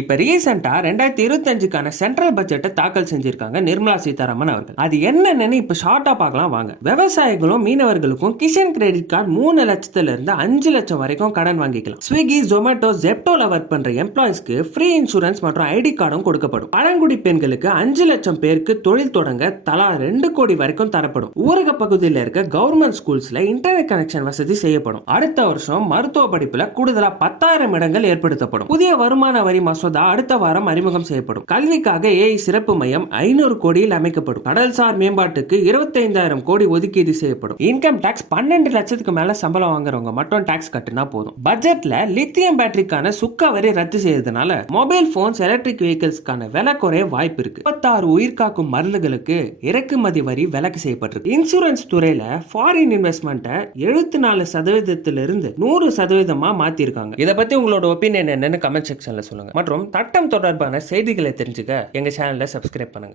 இப்ப ரீசெண்டா 2025க்கான சென்ட்ரல் பட்ஜெட்டை தாக்கல் செஞ்சிருக்காங்க நிர்மலா சீதாராமன் அவர்கள். அது என்னன்னு இப்ப ஷார்ட்டா பார்க்கலாம் வாங்க. விவசாயிகளும் மீனவர்களுக்கும் கிஷன் கிரெடிட் கார்டு 3 லட்சத்துல இருந்து 5 லட்சம் வரைக்கும் கடன் வாங்கிக்கலாம். ஸ்விக்கி, ஜொமேட்டோ, ஜெப்டோல ஒர்க் பண்ற எம்ப்ளாயிஸ்க்கு ஃப்ரீ இன்சூரன்ஸ் மற்றும் ஐடி கார்டும் கொடுக்கப்படும். பழங்குடி பெண்களுக்கு 5 லட்சம் பேருக்கு தொழில் தொடங்க தலா 2 கோடி வரைக்கும் தரப்படும். ஊரக பகுதியில் இருக்க கவர்மெண்ட் ஸ்கூல்ஸ்ல இன்டர்நெட் கனெக்ஷன் வசதி செய்யப்படும். அடுத்த வருஷம் மருத்துவ படிப்புல கூடுதலா 10,000 இடங்கள் ஏற்படுத்தப்படும். புதிய வருமான வரி மசோதா அடுத்த வாரம் அறிமுகம் செய்யப்படும். கல்விக்காக ஏஐ சிறப்பு மையம் 500 கோடியில் அமைக்கப்படும். கடல்சார் மேம்பாட்டுக்கு 25,000 கோடி ஒதுக்கீடு செய்யப்படும். இன்கம் டாக்ஸ் 12 லட்சத்துக்கு மேல சம்பளம் வாங்குறவங்க மட்டும் டாக்ஸ் கட்டினா போதும். பட்ஜெட்ல லித்தியம் பேட்டரிக்கான சுக்க வரி ரத்து செய்யறதுனால மொபைல் போன்ஸ், எலக்ட்ரிக் வெஹிக்கிள்ஸ்க்கான விலை குறைய வாய்ப்பு இருக்கு. 36 உயிர்காக்கும் மருந்துகளுக்கு இறக்குமதி வரி விலக்கு செய்யப்பட்டிருக்கு. இன்சூரன்ஸ் துறையில ஃபாரின் இன்வெஸ்ட்மெண்ட்டை 74% 100% மாத்திருக்காங்க. இதை பத்தி உங்களோட ஒப்பீனியன் என்னன்னு கமெண்ட் செக்ஷன்ல சொல்லுங்க. மற்றும் சட்டம் தொடர்பான செய்திகளை தெரிஞ்சுக்க எங்க சேனலை சப்ஸ்கிரைப் பண்ணுங்க.